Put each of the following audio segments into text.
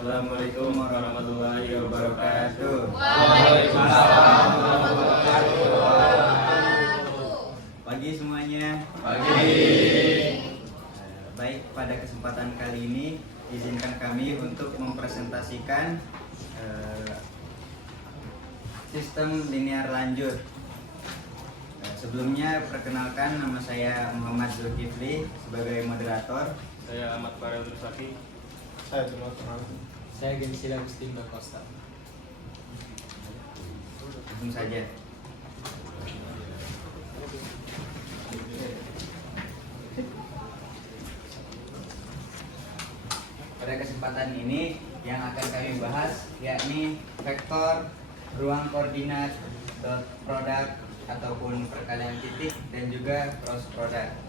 Assalamualaikum warahmatullahi wabarakatuh. Waalaikumsalam warahmatullahi wabarakatuh. Pagi semuanya. Pagi. Baik, pada kesempatan kali ini izinkan kami untuk mempresentasikan sistem linear lanjut. Sebelumnya perkenalkan, nama saya Muhammad Zulkifli sebagai moderator. Saya Ahmad Farel Trusaki. Saya Jumat Terang. Saya Gensila Agustin da Costa. Langsung saja. Pada kesempatan ini yang akan kami bahas yakni vektor, ruang koordinat, dot product ataupun perkalian titik, dan juga cross product.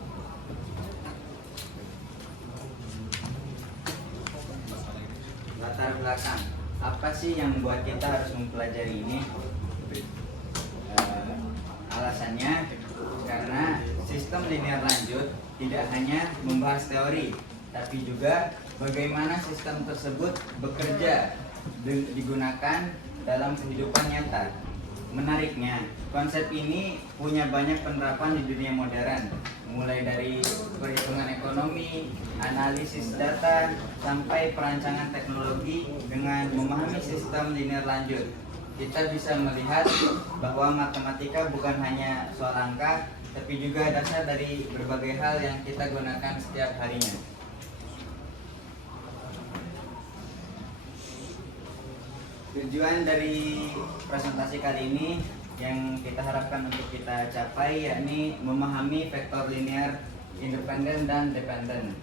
Latar belakang, apa sih yang membuat kita harus mempelajari ini? Alasannya karena sistem linear lanjut tidak hanya membahas teori, tapi juga bagaimana sistem tersebut bekerja digunakan dalam kehidupan nyata. Menariknya, konsep ini punya banyak penerapan di dunia modern, mulai dari perhitungan ekonomi, analisis data, sampai perancangan teknologi. Dengan memahami sistem linear lanjut, kita bisa melihat bahwa matematika bukan hanya soal angka, tapi juga dasar dari berbagai hal yang kita gunakan setiap harinya. Tujuan dari presentasi kali ini yang kita harapkan untuk kita capai yakni memahami vektor linear independen dan dependen.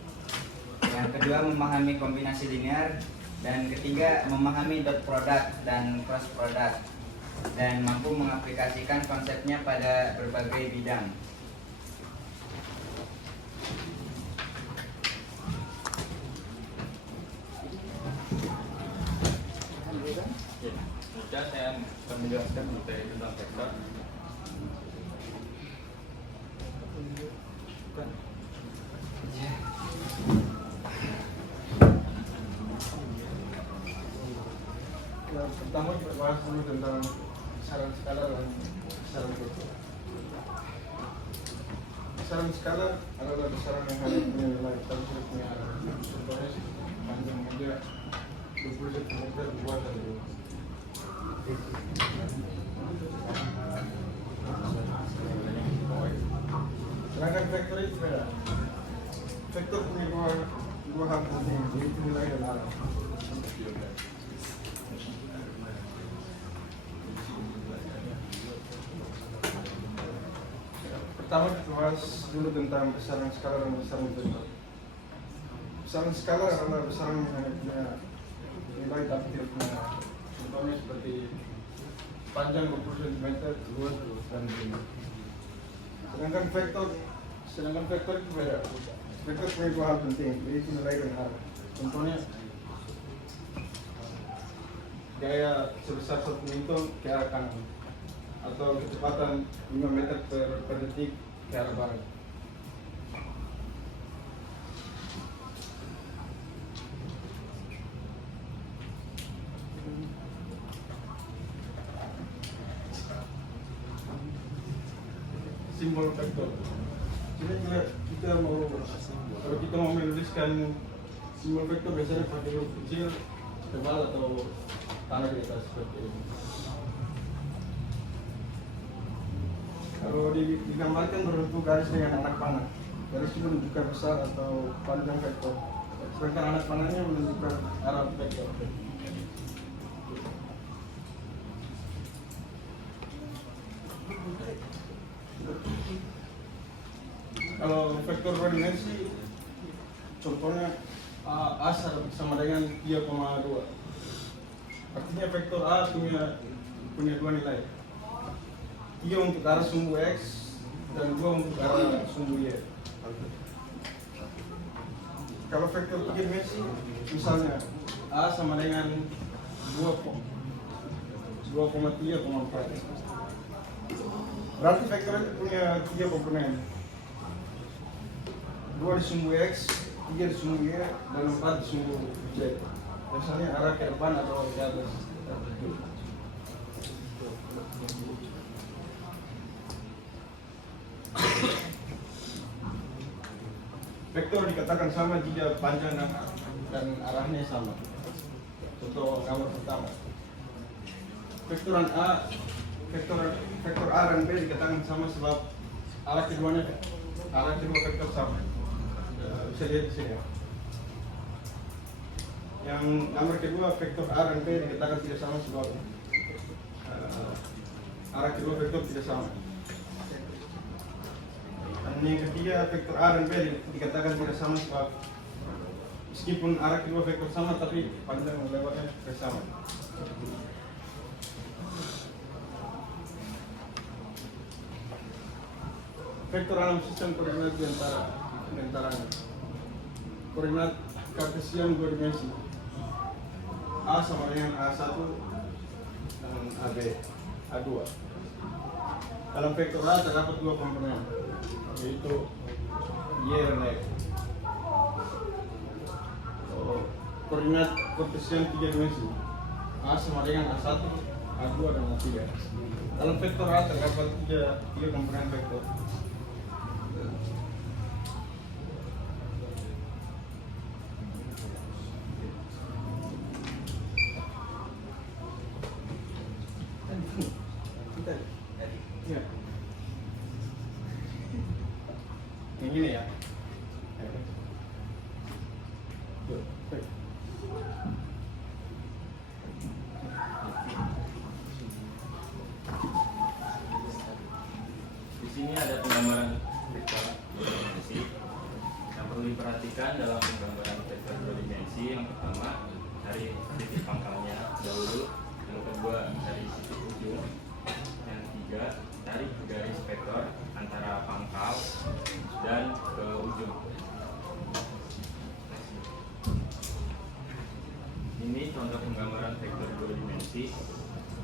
Yang kedua, memahami kombinasi linear, dan ketiga, memahami dot product dan cross product, dan mampu mengaplikasikan konsepnya pada berbagai bidang. Saya akan menjelaskan materi tentang vektor. Yang pertama kita bahas dulu tentang besaran skala dan besaran vektor. Besaran skala adalah besaran yang hanya punya nilai tapi punya arah. Contohnya panjang meja 20 cm dibuat dari sedangkan vektor itu beda. Vektor punya dua hal penting, yaitu nilai dan arah. Pertama kita bahas dulu tentang besaran skala dan besaran vektor. Besaran skala adalah besaran yang hanya punya nilai tapi tidak punya arah. Contohnya seperti panjang 20 cm, luas dan tinggi. Sedangkan vektor itu beda. Vektor punya dua hal penting, yaitu nilai dan arah. Contohnya gaya sebesar 1 newton ke arah kanan, atau kecepatan 5 meter per detik ke arah barat. Simbol vektor. Jadi kita mau, kalau kita mau menuliskan simbol vektor biasanya pakai huruf kecil, tebal atau tanah di atas seperti ini. Kalau digambarkan berbentuk garis dengan anak panah. Garis itu menunjukkan besar atau panjang vektor. Sedangkan anak panahnya menunjukkan arah vektor. Kalau vektor berdimensi, contohnya A sama dengan 3,2. Artinya vektor A punya dua nilai. 3 untuk arah sumbu X dan 2 untuk arah sumbu Y. Kalau vektor 3 dimensi, misalnya A sama dengan 2,3,4. Berarti vektor itu punya 3 komponen. 2 di sumbu X, 3 di sumbu Y, dan 4 di sumbu Z. Misalnya arah ke depan atau ke atas. Vektor dikatakan sama jika panjang dan arahnya sama. Contoh gambar pertama. Vektoran A, vektor A dan B dikatakan sama sebab arah kedua vektor sama. Bisa lihat di sini ya. Yang gambar kedua vektor A dan B dikatakan tidak sama sebab arah kedua vektor tidak sama. Dan yang ketiga vektor A dan B dikatakan tidak sama sebab meskipun arah kedua vektor sama tapi panjang lebarnya bersama. Vektor dalam sistem koordinat diantaranya koordinat kartesian dua dimensi A sama dengan A1 dan AB A2. Dalam vektor A terdapat dua komponen, yaitu Y dan X. Koordinat kartesian tiga dimensi A sama dengan A1, A2 dan A3. Dalam vektor A terdapat tiga komponen vektor. Ya. Yang ini ya. Di sini ada penggambaran vektor dua dimensi. Yang perlu diperhatikan dalam penggambaran vektor dua dimensi, yang pertama dari titik pangkalnya dahulu, yang kedua dari sisi ujung, yang ketiga tarik garis vektor antara pangkal dan ke ujung. Ini contoh penggambaran vektor dua dimensi.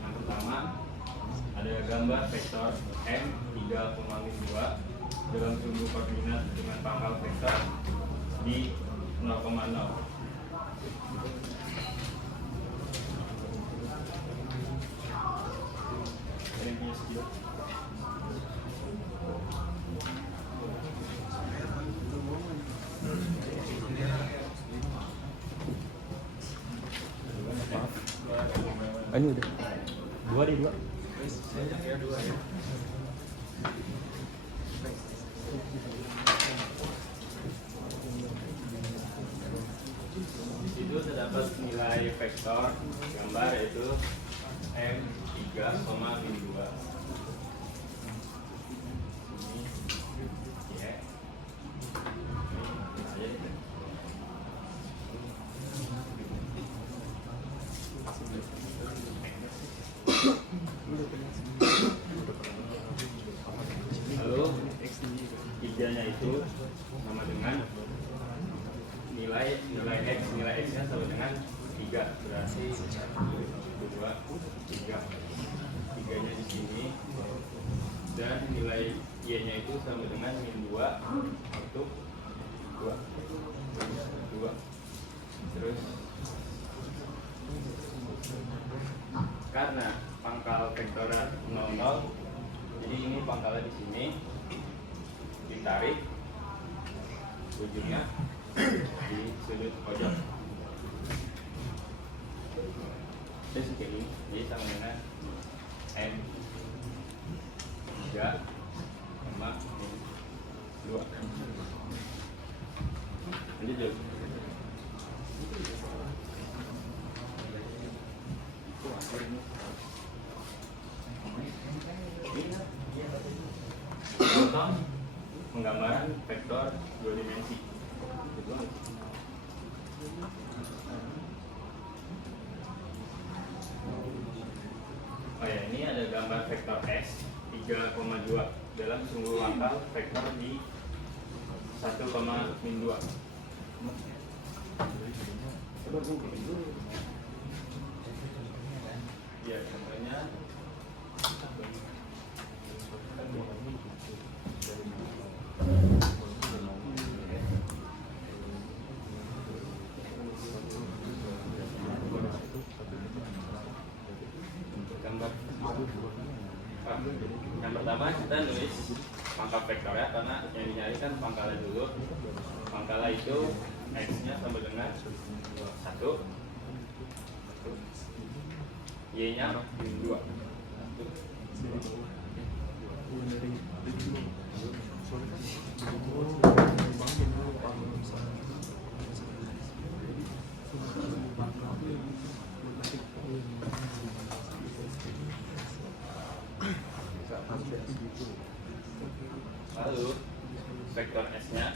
Yang pertama ada gambar vektor M 3,2 dalam sumbu koordinat dengan pangkal vektor di 0,0. Ini udah dua di dua. Di situ terdapat nilai vektor gambar yaitu M 3,2. Lalu X-nya itu sama dengan nilai X, nilai X nya sama dengan 3, berarti 2, 3, 3 nya di sini, dan nilai Y nya itu sama dengan min 2 untuk 2, terus karena pangkal vektornya 0,0, jadi ini pangkalnya di sini, ditarik ujungnya di sudut pojok. Terus ini jadi sama dengan M 3 sama 2. Lanjut. Contoh penggambaran vektor dua dimensi. Oh ya, ini ada gambar vektor S 3,2 dalam sumbu pangkal vektor di 1,-2. Ya, contohnya kita nulis pangkal vektornya karena yang dinyari kan pangkalnya dulu. Pangkalnya itu x-nya sama dengan 1, y-nya 2. Lalu vektor S-nya,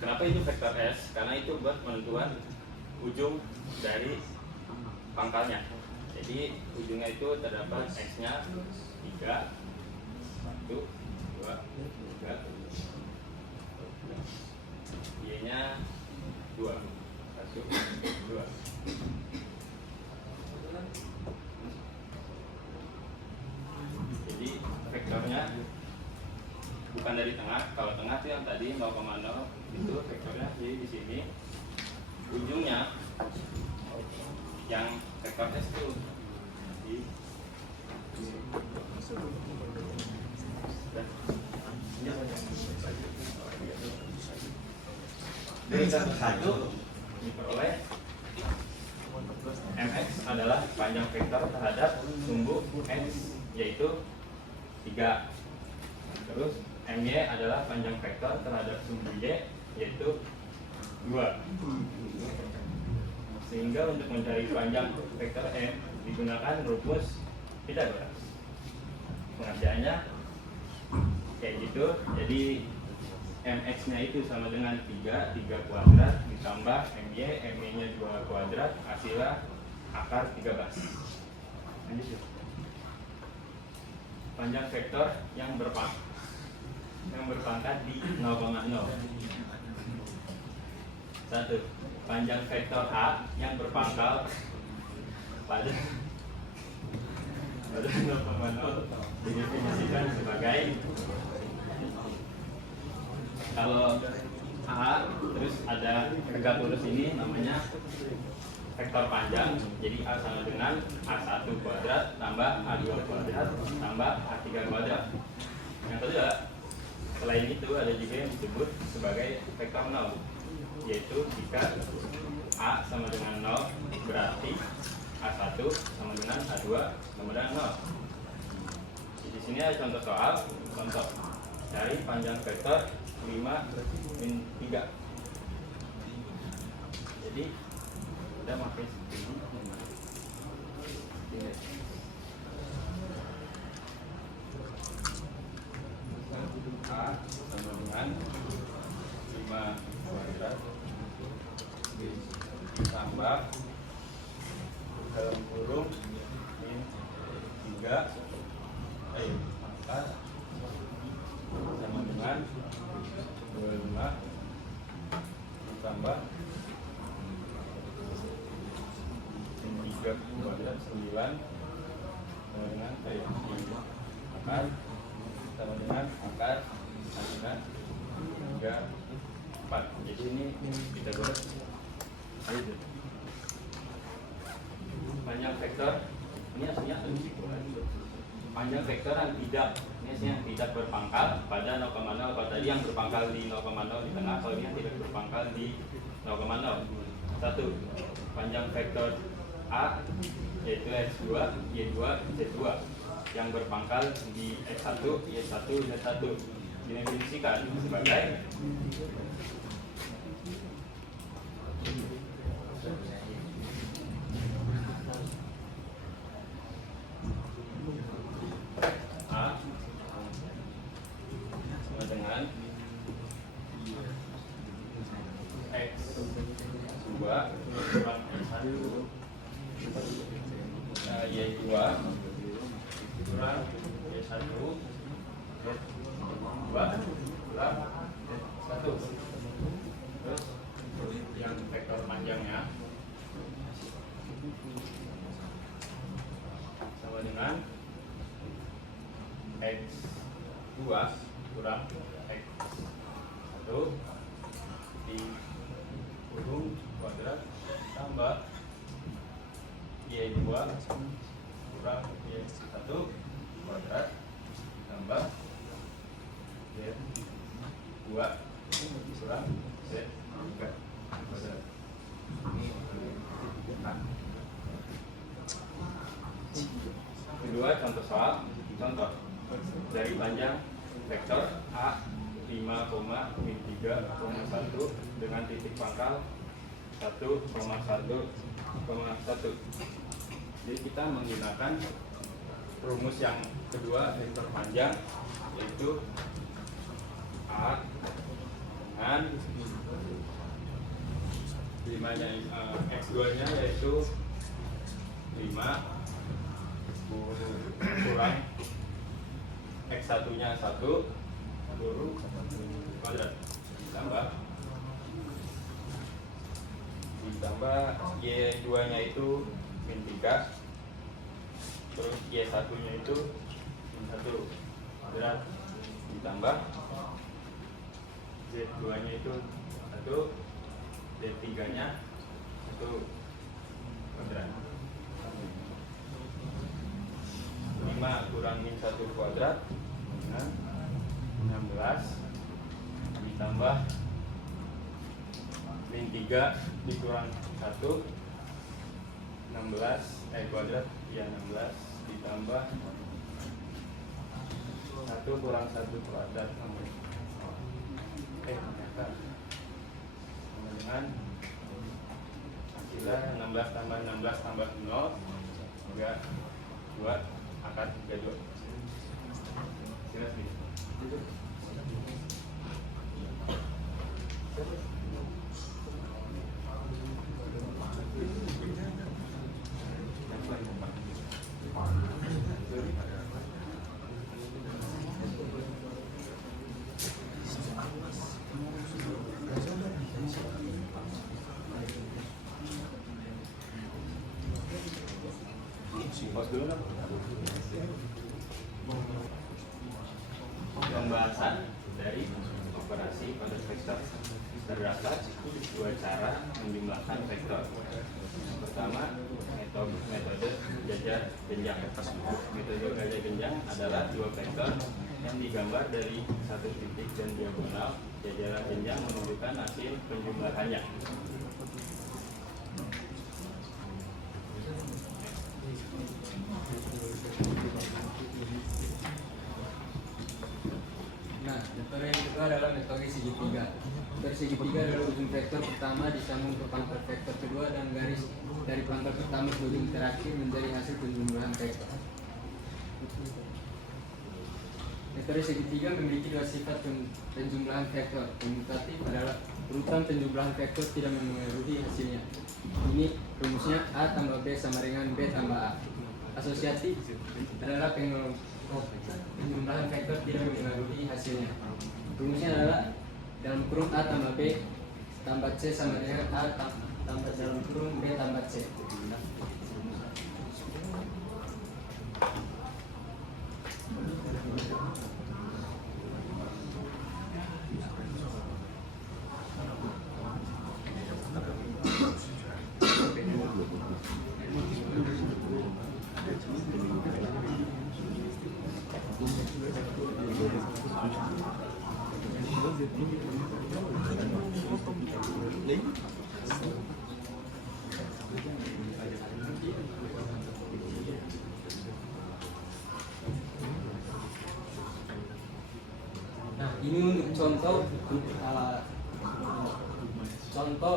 kenapa itu vektor S? Karena itu buat penentuan ujung dari pangkalnya. Jadi ujungnya itu terdapat X-nya 3, 1, 2, 3, Y-nya 2, 1, 2. Jadi vektornya bukan dari tengah. Kalau tengah itu yang tadi 0,0 itu vektornya di sini. Ujungnya yang vektor S itu di dari satu diperoleh mx adalah panjang vektor terhadap sumbu x yaitu 3. Terus my adalah panjang vektor terhadap sumbu y yaitu 2. Sehingga untuk mencari panjang vektor m digunakan rumus Pythagoras. Pengerjaannya kayak gitu. Jadi mx-nya itu sama dengan 3 kuadrat ditambah my-nya 2 kuadrat, hasilnya akar 13. Lanjut. Panjang vektor yang berpangkat di 0,0. 1. Panjang vektor A yang berpangkal pada 0,0 didefinisikan sebagai, kalau A terus ada tegak lurus ini namanya vektor panjang. Jadi A sama dengan A1 kuadrat tambah A2 kuadrat tambah A3 kuadrat. Yang kedua, selain itu ada juga yang disebut sebagai vektor 0, yaitu jika A sama dengan 0 berarti A1 sama dengan A2 sama dengan 0. Di sini ada contoh soal. Contoh, cari panjang vektor 5 min 3. Jadi kita pakai segini. A sama dengan 5 kuadrat ditambah dalam kurung min 3 maka sama dengan 25 ditambah min 3 kuadrat 9 sama dengan akar sama dengan akar hasilnya 3, 4. Jadi ini Pythagoras. Ayo. Panjang vektor ini aslinya panjang vektor yang tidak berpangkal pada 0,0. Kalau tadi yang berpangkal di 0,0 di tengah, kalau ini yang tidak berpangkal di 0,0. 1. Panjang vektor A yaitu x2, y2, z2 yang berpangkal di x1, y1, z1 didefinisikan sebagai A sama dengan x2 kurang x1 y2 kurang y1 z2 kurang z1. Terus yang vektor panjangnya sama dengan x2 kurang x1 dikurung kuadrat tambah y2 kurang y1 kuadrat tambah pangkal. Contoh, dari panjang vektor A 5,-3,1 dengan titik pangkal 1,1,1. Jadi kita menggunakan rumus yang kedua vektor panjang, yaitu A dengan 5-nya X2-nya yaitu 5 kurang X1-nya 1 kuadrat ditambah Y2-nya itu min 3, terus Y1-nya itu min 1 kuadrat ditambah Z2-nya itu 1, Z3-nya 1 kuadrat. 5 kurang min 1 kuadrat dengan 16 ditambah min 3 dikurang 1, 16 kuadrat ya 16 ditambah 1 kurang 1 kuadrat ternyata dengan hasilnya 16 tambah 16 tambah 0 3 2 akar 32. Jelas nih. Pembahasan dari operasi pada vektor. Terdapat dua cara menjumlahkan vektor. Yang pertama, metode jajar jenjang. Metode jajar jenjang adalah dua vektor yang digambar dari satu titik dan diagonal. Jajaran jenjang menunjukkan hasil penjumlahannya. Nah, metode yang kedua adalah metode segitiga. Metode segitiga adalah ujung vektor pertama disambung ke pangkal vektor kedua dan garis dari pangkal pertama ke ujung terakhir menjadi hasil penjumlahan vektor. Metode segitiga memiliki dua sifat penjumlahan vektor. Komutatif adalah urutan penjumlahan vektor tidak memengaruhi hasilnya. Ini rumusnya A tambah B sama dengan B tambah A. Asosiatif adalah penjumlahan vektor tidak memengaruhi hasilnya. Rumusnya adalah dalam kurung A tambah B tambah C sama dengan A tambah dalam kurung B tambah C. Nah, ini untuk contoh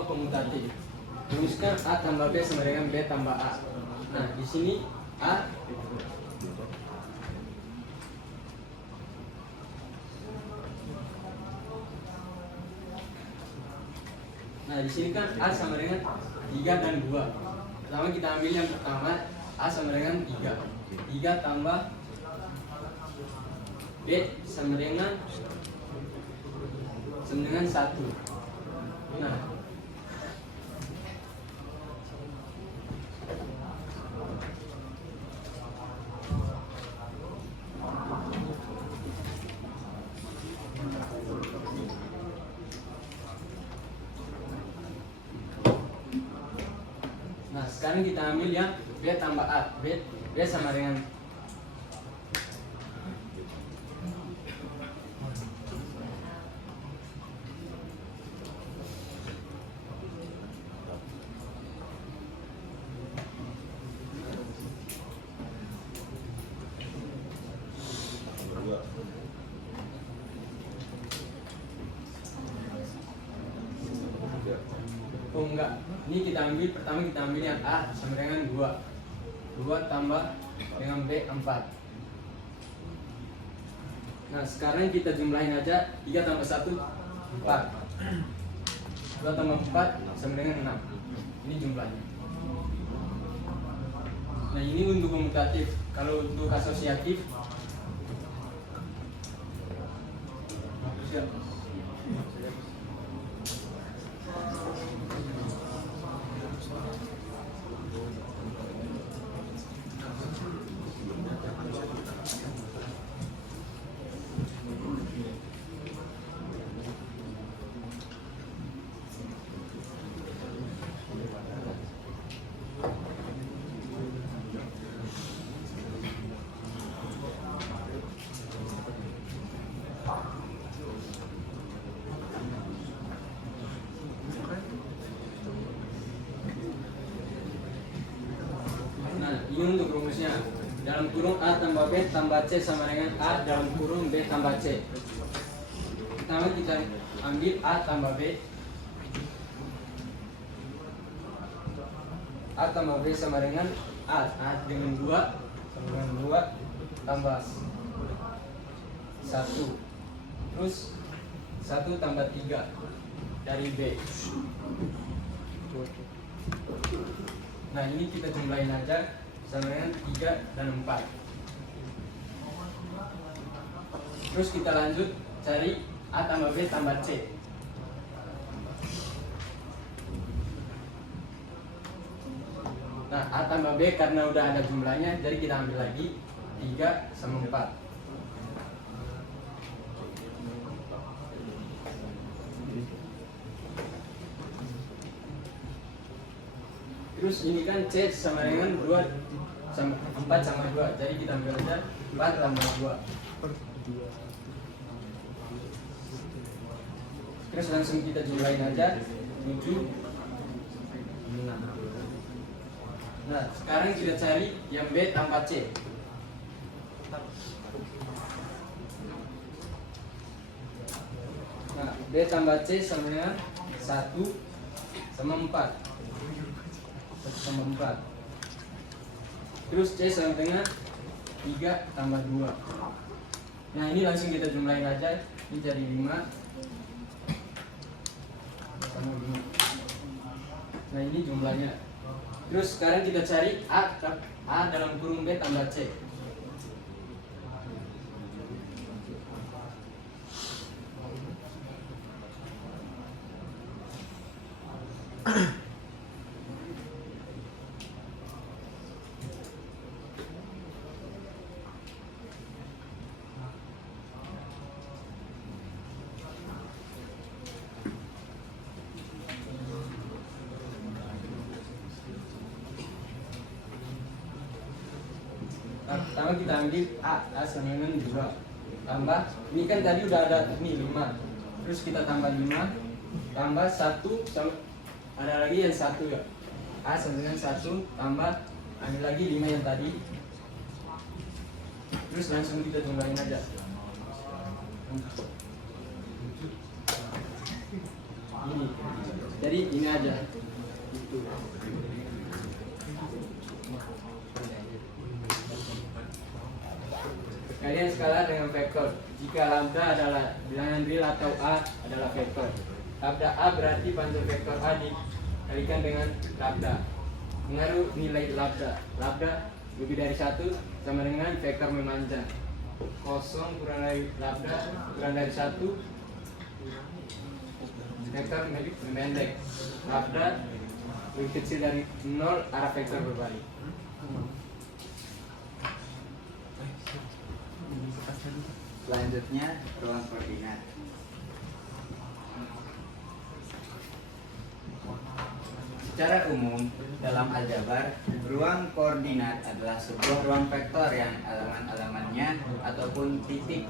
komutatif. Rumuskan A tambah B sama dengan B tambah A. Nah, di sini A Nah, di sini kan A sama dengan 3 dan 2. Pertama kita ambil yang pertama, A sama dengan 3. 3 tambah B sama dengan 1. Nah, sekarang kita ambil yang B tambah A. B sama dengan enggak. Ini pertama kita ambil yang A sama dengan 2. 2 tambah dengan B 4. Nah, sekarang kita jumlahin aja. 3 tambah 1 4. 2 tambah 4 sama dengan 6. Ini jumlahnya. Nah, ini untuk komutatif. Kalau untuk asosiatif ini untuk rumusnya. Dalam kurung A tambah B tambah C sama dengan A dalam kurung B tambah C. Pertama kita ambil A tambah B. A tambah B sama dengan A dengan 2 sama dengan 2 tambah 1. Terus 1 tambah 3 dari B. Nah, ini kita jumlahin aja sama dengan 3 dan 4. Terus kita lanjut cari A tambah B tambah C. Nah, A tambah B karena udah ada jumlahnya, jadi kita ambil lagi 3 sama 4. Terus ini kan C sama dengan 2 sama 4 sama 2, jadi kita ambil aja 4 tambah 2. Terus langsung kita jumlahin aja 7 6. Nah, sekarang kita cari yang B tambah C. Nah, B tambah C sama dengan 1 sama 4. 1 sama 4. Terus C sama dengan 3 tambah 2. Nah, ini langsung kita jumlahin aja. Ini jadi 5 sama 5. Nah, ini jumlahnya. Terus sekarang kita cari A dalam kurung B tambah C. Nah, pertama kita ambil A sama dengan 2 tambah, ini kan tadi udah ada ini 5. Terus kita tambah 5 tambah 1 sama, ada lagi yang 1 ya. A sama dengan 1 tambah, ambil lagi 5 yang tadi. Terus langsung kita jumlahin aja. Ini. Jadi ini aja. Itu. Kalian skala dengan vektor. Jika lambda adalah bilangan real atau A adalah vektor. Lambda A berarti panjang vektor A dikalikan dengan lambda. Mengaruh nilai lambda. Lambda lebih dari 1 sama dengan vektor memanjang. 0 kurang dari lambda kurang dari 1 vektor memendek. Lambda lebih kecil dari 0 arah vektor berbalik. Selanjutnya ruang koordinat. Secara umum dalam aljabar, ruang koordinat adalah sebuah ruang vektor yang elemen-elemennya ataupun titik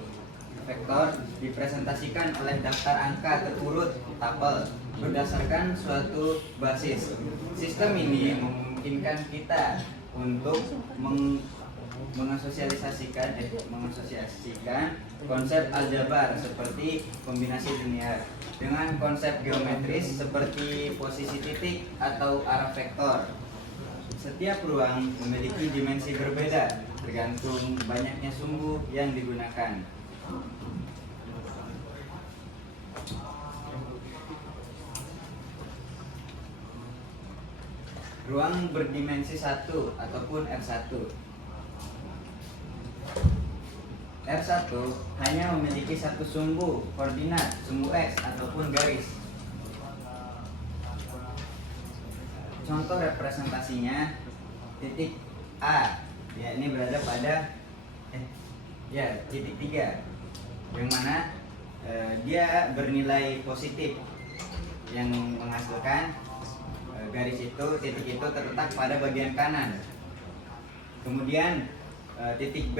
vektor dipresentasikan oleh daftar angka terurut tabel berdasarkan suatu basis. Sistem ini memungkinkan kita untuk mengasosiasikan konsep aljabar seperti kombinasi linear dengan konsep geometris seperti posisi titik atau arah vektor. Setiap ruang memiliki dimensi berbeda tergantung banyaknya sumbu yang digunakan. Ruang berdimensi 1 ataupun R1. R1 hanya memiliki satu sumbu koordinat, sumbu X ataupun garis. Contoh representasinya titik A, ya ini berada pada titik 3, yang mana dia bernilai positif yang menghasilkan garis itu, titik itu terletak pada bagian kanan. Kemudian titik B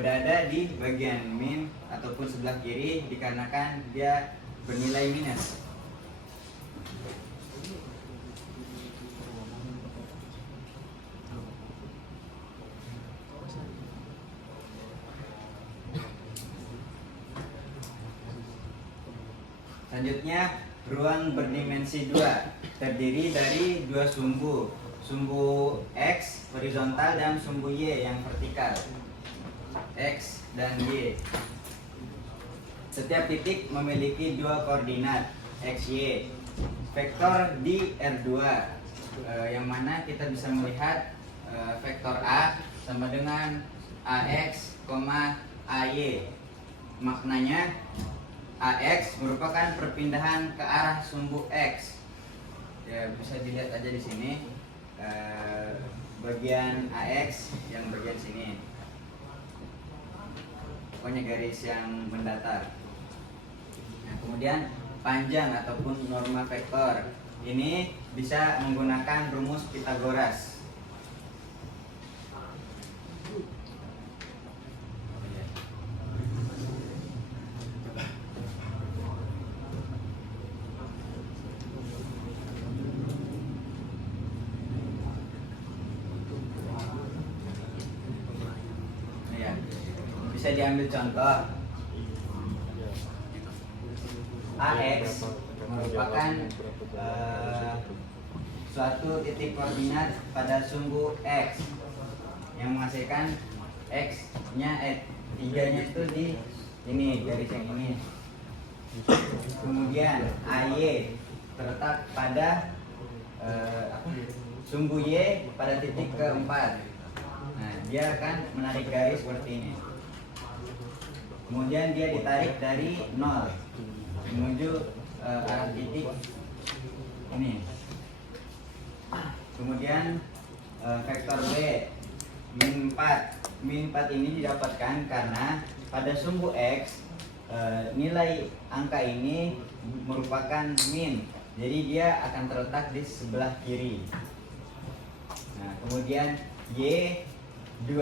berada di bagian min ataupun sebelah kiri dikarenakan dia bernilai minus. Selanjutnya, ruang berdimensi 2 terdiri dari dua sumbu X horizontal dan sumbu Y yang vertikal. X dan Y. Setiap titik memiliki dua koordinat X, Y. Vektor di R2 yang mana kita bisa melihat vektor A sama dengan AX, AY. Maknanya AX merupakan perpindahan ke arah sumbu X. Ya, bisa dilihat aja di sini. Bagian AX yang bagian sini. Pokoknya garis yang mendatar. Nah, kemudian panjang ataupun norma vektor ini bisa menggunakan rumus Pythagoras. Bisa diambil contoh. AX merupakan suatu titik koordinat pada sumbu X yang menghasilkan X-nya 3-nya itu di ini, garis yang ini. Kemudian AY terletak pada sumbu Y pada titik keempat. Nah, dia akan menarik garis seperti ini. Kemudian dia ditarik dari 0 menuju arah titik ini. Kemudian vektor B min 4. Min 4 ini didapatkan karena pada sumbu X nilai angka ini merupakan min. Jadi dia akan terletak di sebelah kiri. Nah, kemudian Y 2.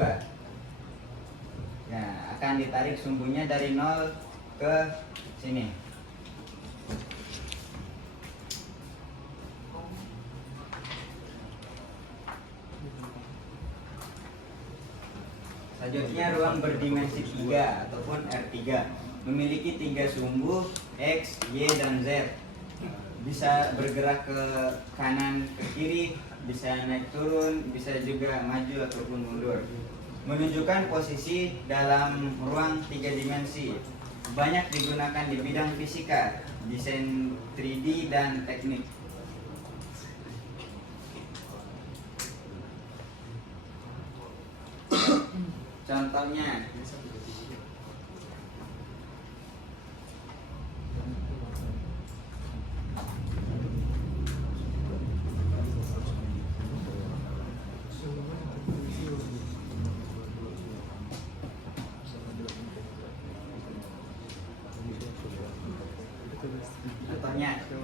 Nah, akan ditarik sumbunya dari 0 ke sini. Selanjutnya ruang berdimensi 3 ataupun R3 memiliki 3 sumbu X, Y, dan Z. Bisa bergerak ke kanan, ke kiri, bisa naik turun, bisa juga maju ataupun mundur. Menunjukkan posisi dalam ruang 3 dimensi. Banyak digunakan di bidang fisika, desain 3D, dan teknik. Contohnya,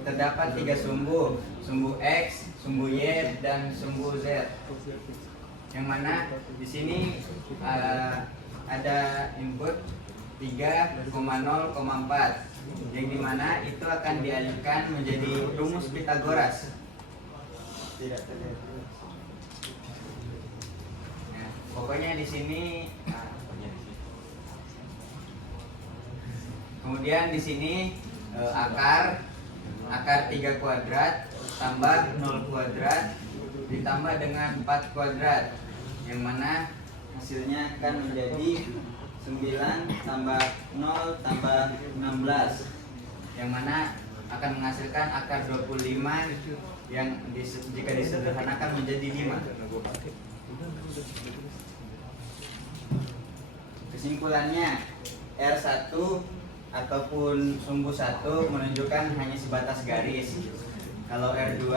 terdapat 3 sumbu X, sumbu Y, dan sumbu Z. Yang mana di sini ada input 3,0,4, yang dimana itu akan dialihkan menjadi rumus Pythagoras. Tidak terlihat. Nah, Pokoknya di sini. Kemudian di sini akar 3 kuadrat tambah 0 kuadrat ditambah dengan 4 kuadrat, yang mana hasilnya akan menjadi 9 tambah 0 tambah 16, yang mana akan menghasilkan akar 25 yang jika disederhanakan menjadi 5. Kesimpulannya, R1 ataupun sumbu 1 menunjukkan hanya sebatas garis. Kalau R2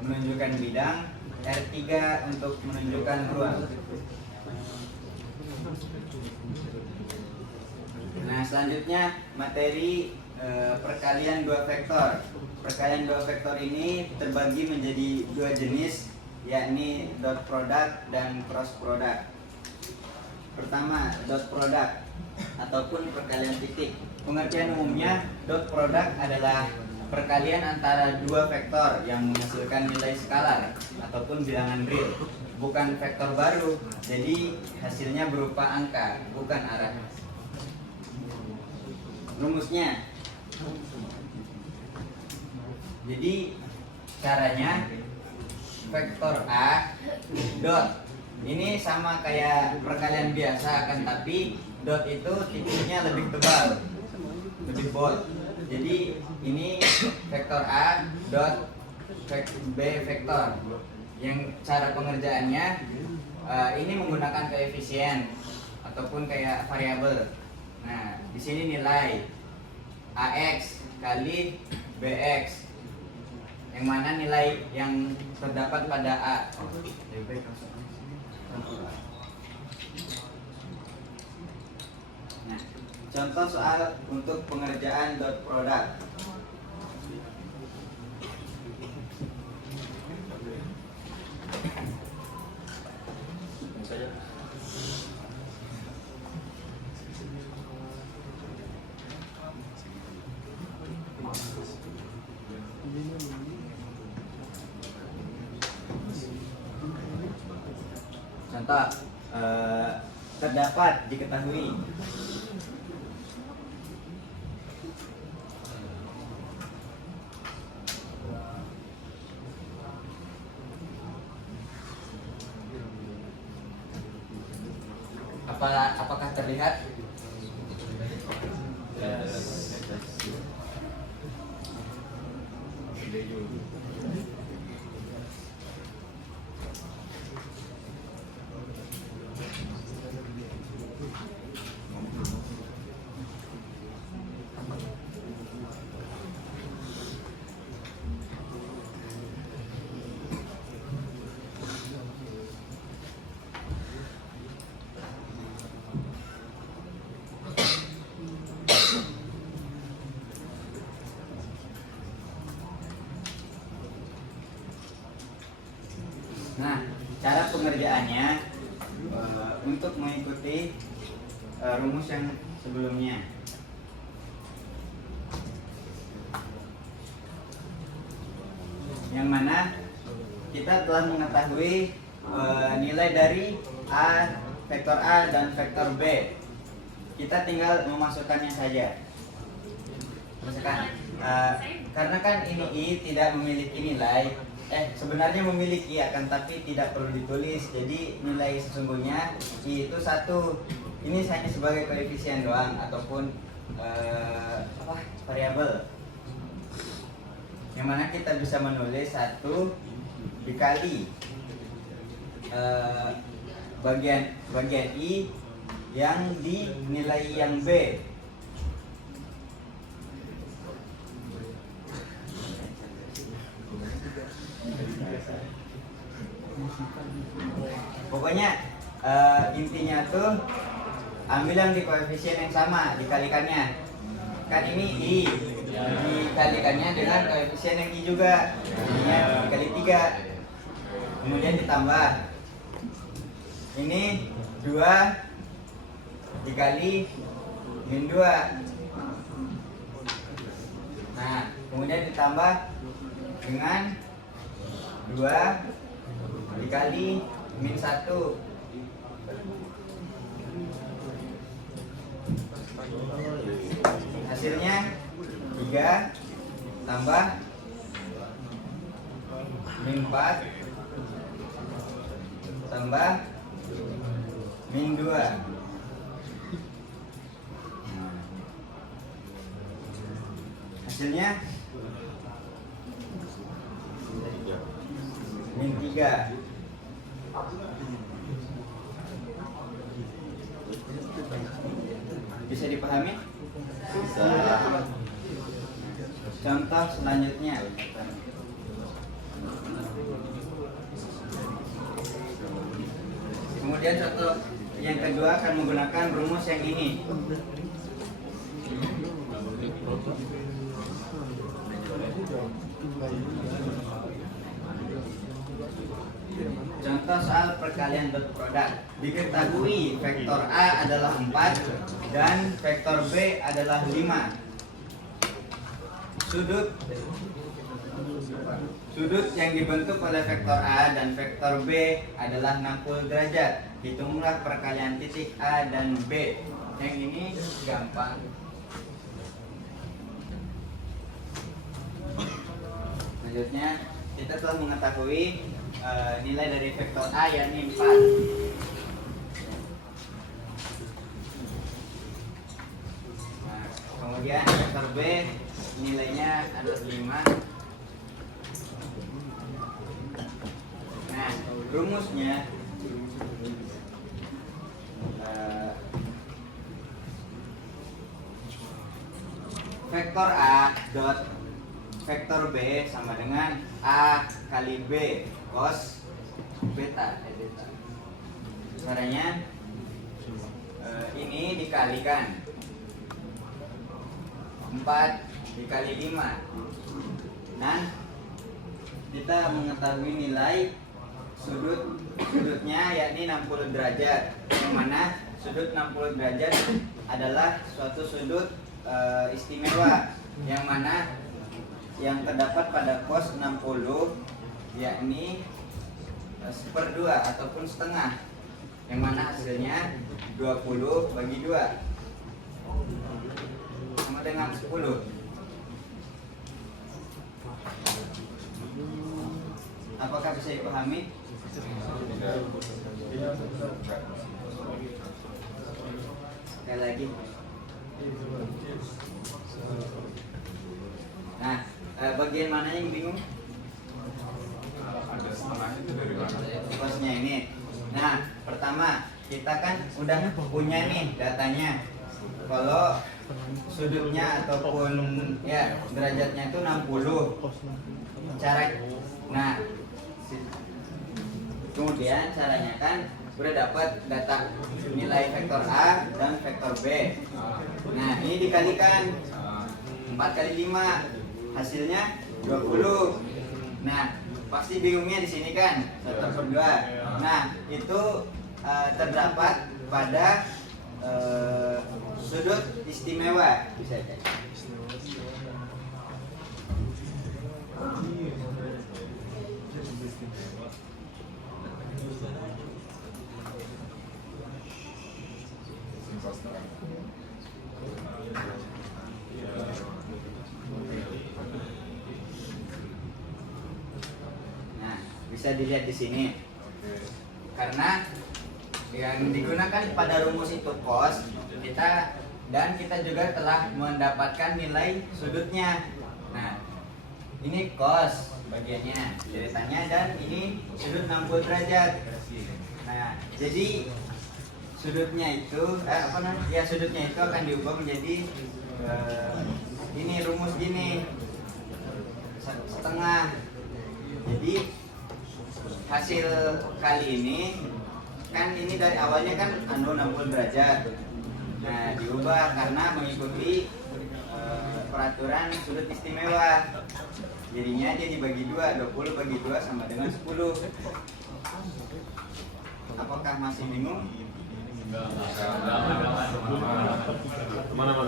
menunjukkan bidang, R3 untuk menunjukkan ruang. Nah, selanjutnya materi perkalian dua vektor. Perkalian dua vektor ini terbagi menjadi dua jenis, yakni dot product dan cross product. Pertama, dot product ataupun perkalian titik. Pengertian umumnya, dot product adalah perkalian antara dua vektor yang menghasilkan nilai skalar ataupun bilangan real, bukan vektor baru. Jadi hasilnya berupa angka, bukan arah. Rumusnya, jadi caranya vektor A dot ini sama kayak perkalian biasa, akan tapi dot itu titiknya lebih tebal, lebih bold. Jadi ini vektor A dot B vektor. Yang cara pengerjaannya ini menggunakan koefisien ataupun kayak variabel. Nah, di sini nilai AX kali BX, yang mana nilai yang terdapat pada A. Nah, contoh soal untuk pengerjaan dot product. Contoh, terdapat diketahui apakah terlihat? Nah, cara pengerjaannya untuk mengikuti rumus yang sebelumnya. Yang mana kita telah mengetahui nilai dari A, vektor A dan vektor B. Kita tinggal memasukkannya saja. Misalkan, karena kan ini I tidak memiliki nilai, sebenarnya memiliki, akan tapi tidak perlu ditulis. Jadi nilai sesungguhnya I itu 1. Ini hanya sebagai koefisien doang ataupun variabel. Yang mana kita bisa menulis 1 dikali bagian I yang dinilai yang B. Pokoknya intinya tuh ambil yang di koefisien yang sama, dikalikannya. Kan ini I, dikalikannya dengan koefisien yang I juga, I-nya dikali 3. Kemudian ditambah ini 2 dikali min 2. Nah, kemudian ditambah dengan 2 dikali min 1. Hasilnya 3 tambah min 4 tambah min 2. Hasilnya min 3. Bisa dipahami? Bisa. Contoh selanjutnya. Kemudian contoh yang kedua akan menggunakan rumus yang ini. Contoh soal perkalian dot produk. Diketahui vektor A adalah 4 dan vektor B adalah 5. Sudut yang dibentuk oleh vektor A dan vektor B adalah 60 derajat. Hitunglah perkalian titik A dan B. Yang ini gampang. Selanjutnya kita telah mengetahui nilai dari vektor A yakni 4. Nah, kemudian vektor B nilainya adalah 5. Nah, rumusnya vektor A dot vektor B sama dengan A kali B cos beta. Caranya ini dikalikan 4 dikali 5. Nah, kita mengetahui nilai sudutnya yakni 60 derajat. Yang mana sudut 60 derajat adalah suatu sudut istimewa, yang mana yang terdapat pada cos 60 yakni 1/2 ataupun setengah, yang mana hasilnya 20 bagi 2 sama dengan 10. Apakah bisa dipahami? Sekali lagi. Nah, bagian mana yang bingung? Ada setengahnya itu dari mana? Cosnya ini. Nah, pertama kita kan udah punya nih datanya. Kalau sudutnya ataupun ya derajatnya itu 60. Kemudian caranya kan udah dapat data nilai vektor A dan vektor B. Nah, ini dikalikan 4 kali 5 hasilnya 20. Nah, pasti bingungnya di sini kan 1/2. Nah, itu terdapat pada sudut istimewa, bisa jadi. Nah, bisa dilihat di sini. Karena yang digunakan pada rumus itu cos, kita juga telah mendapatkan nilai sudutnya. Nah, ini cos bagiannya ceritanya, dan ini sudut 60 derajat. Nah, jadi sudutnya itu sudutnya itu akan diubah menjadi ini rumus gini, setengah. Jadi hasil kali ini kan ini dari awalnya kan 60 derajat. Nah, diubah karena mengikuti peraturan sudut istimewa. Jadinya dia dibagi 2, 20 bagi 2 sama dengan 10. Apakah masih bingung? Mana?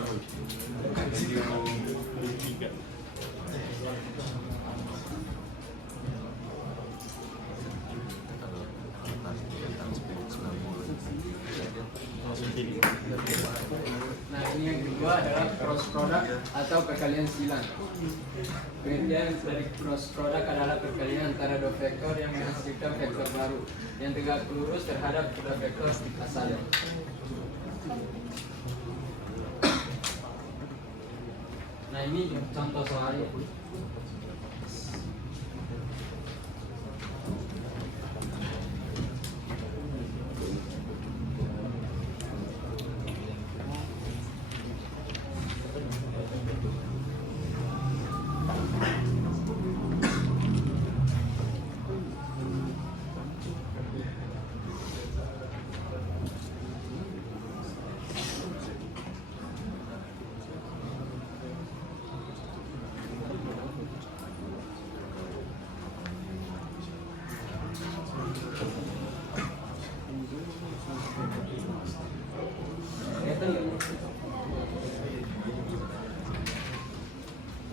Ini yang kedua adalah cross product atau perkalian silang. Pengertian dari cross product adalah perkalian antara dua vektor yang menghasilkan vektor baru yang tegak lurus terhadap kedua vektor asalnya. Nah, ini contoh soalnya.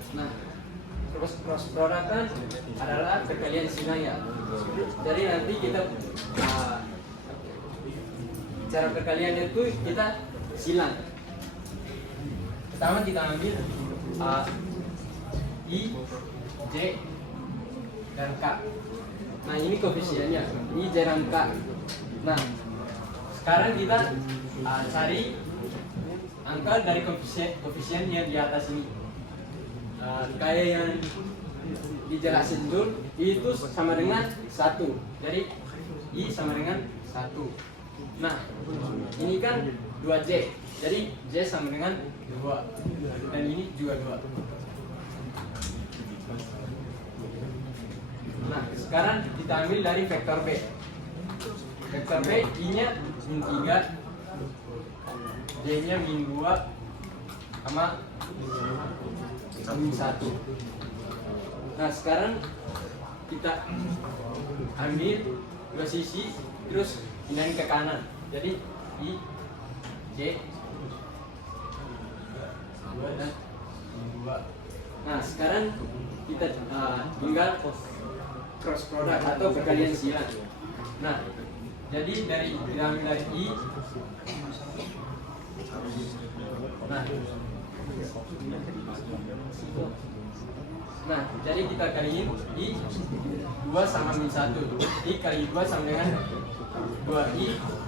Nah, cross product kan adalah perkalian silang ya. Jadi nanti kita cara perkalian itu kita silang. Pertama kita ambil I, J, dan K. Nah, ini koefisiennya I, J, dan K. Nah, sekarang kita cari angka dari koefisien yang di atas ini. Kayak yang dijelasin dulu, itu sama dengan 1. Jadi I sama dengan 1. Nah, ini kan 2J. Jadi J sama dengan 2. Dan ini juga 2. Nah, sekarang kita ambil dari vektor B. Vektor B, I-nya min 3, J-nya min 2, sama min 1. Nah, sekarang kita ambil dua sisi, terus pindahin ke kanan. Jadi I, J, 2 dan 2. Nah, sekarang kita tinggal cross product atau perkalian silang. Nah, jadi dari I, nah, jadi kita kaliin I 2 sama min 1. I kali 2 sama dengan 2I.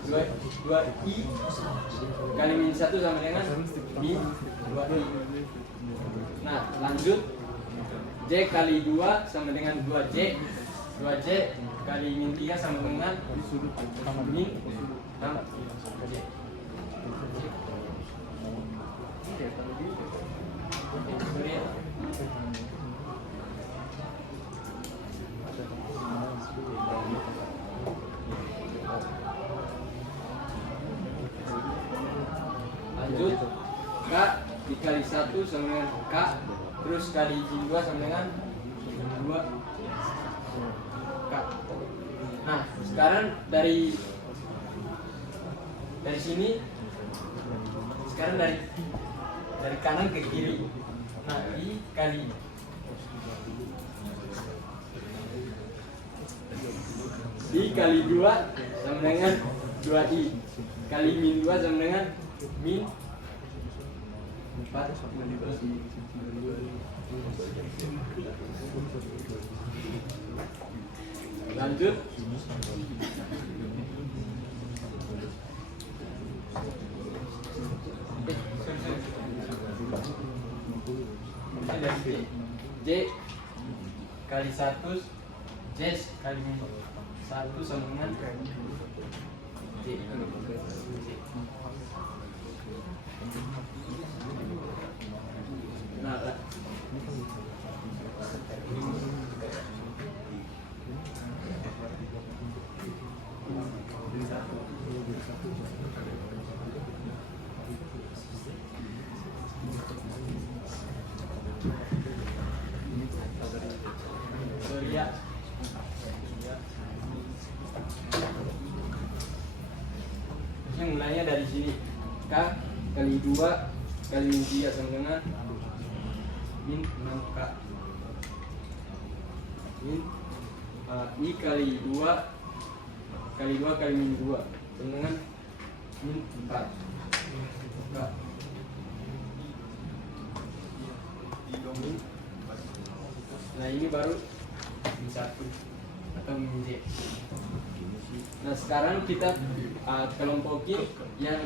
2I kali min 1 sama dengan min 2I. Nah, lanjut J kali 2 sama dengan 2J. 2J kali min 3 sama dengan min 6J. Lanjut K dikali 1 sama dengan K, terus kali 2 sama dengan 2 K. Nah, sekarang dari sini, sekarang dari kanan ke kiri. Nah, I kali I kali 2 sama dengan 2I kali min 2 sama dengan min 4. Lanjut J kali 1 J kali min 1 sama dengan J. Nah, Surya ini mulainya dari sini. K kali 2 kali min 3 sama dengan min 6K. Min I kali 2 kali 2 kali min 2 sama dengan min 4K. Nah ini baru min 1 atau min J. Nah sekarang kita kelompokin yang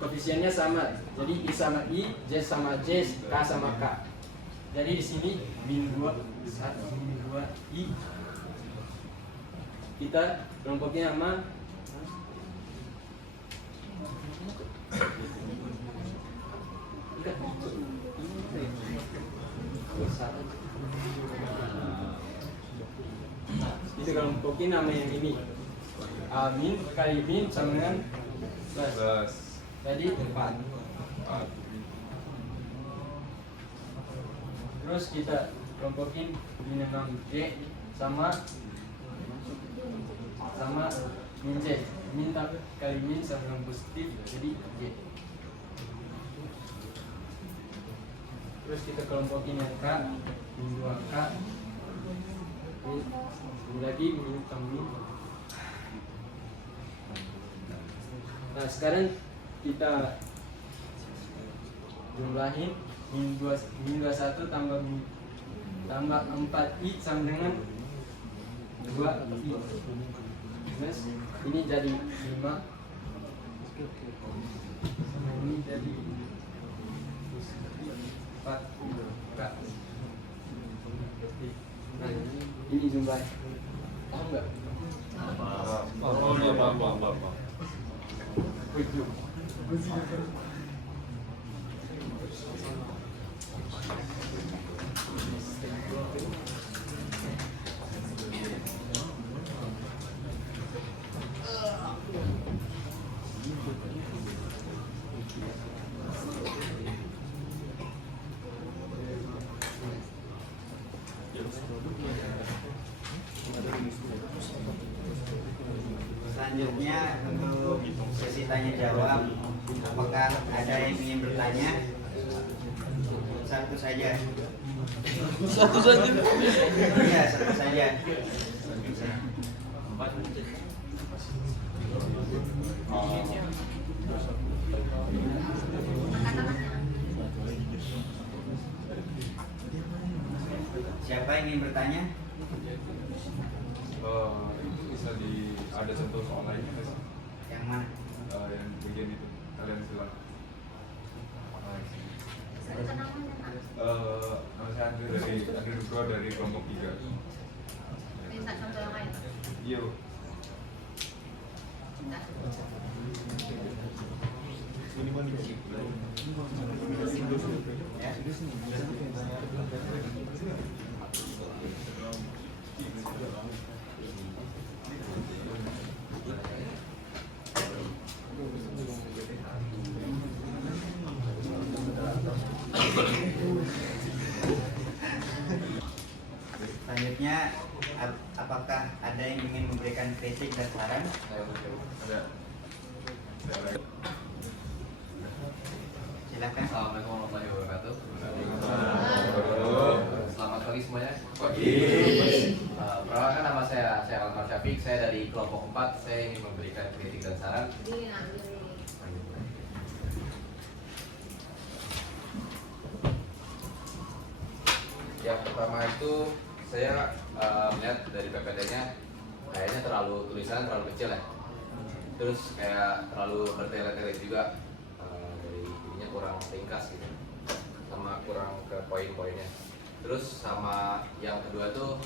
koefisiennya sama. Jadi I sama I, J sama J, K sama K. Jadi di sini min 2, 1, min 2, I. Kita kelompokin sama itu kelompokin nama yang ini. Min kali min sama dengan plus. Jadi 4. Terus kita kelompokin min 6J sama min J. Min kali min sama dengan positif, jadi J. Terus kita kelompokin yang K, min 2K. Ini lagi min sama min. Nah sekarang kita jumlahin min 21 tambah 4i sama dengan 2i. Terus ini jadi 5. Ini jadi 4k. Nah ini jumlahnya. Paham nggak? Selanjutnya untuk sesi tanya jawab, apakah ada yang ingin bertanya? Satu saja. Satu saja. Iya, satu saja. Siapa yang ingin bertanya? Bisa ada contoh soal lainnya nggak sih? Yang mana? Yang bagian itu kalian silakan. Nama saya Andre Nugroho dari kelompok 3. Minta contoh yang lain. Iya. Selanjutnya, apakah ada yang ingin memberikan kritik dan saran? Ada. Silakan. Assalamualaikum warahmatullahi wabarakatuh. Selamat pagi semuanya. Perkenalkan nama saya Almar Syafiq. Saya dari kelompok 4. Saya ingin memberikan kritik dan saran. Yang pertama itu saya melihat dari PPT-nya kayaknya tulisannya terlalu kecil ya. Terus kayak terlalu bertele-tele juga. Dari ininya kurang ringkas gitu, sama kurang ke poin-poinnya. Terus sama yang kedua tuh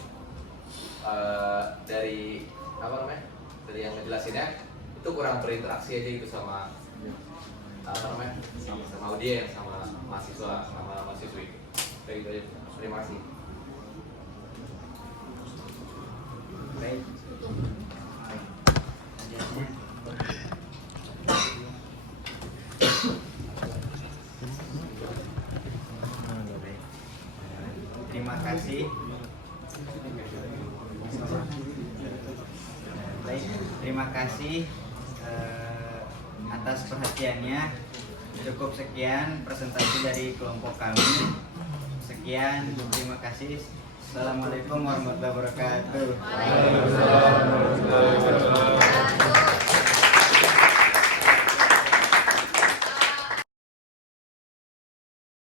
dari apa namanya, dari yang ngejelasinnya itu kurang berinteraksi aja gitu sama apa namanya, sama audiens, sama mahasiswa, sama mahasiswi. Kayak gitu aja. Terima kasih. Baik. Terima kasih. Baik, terima kasih atas perhatiannya. Cukup sekian presentasi dari kelompok kami. Sekian, terima kasih. Assalamualaikum warahmatullahi wabarakatuh. Waalaikumsalam warahmatullahi wabarakatuh.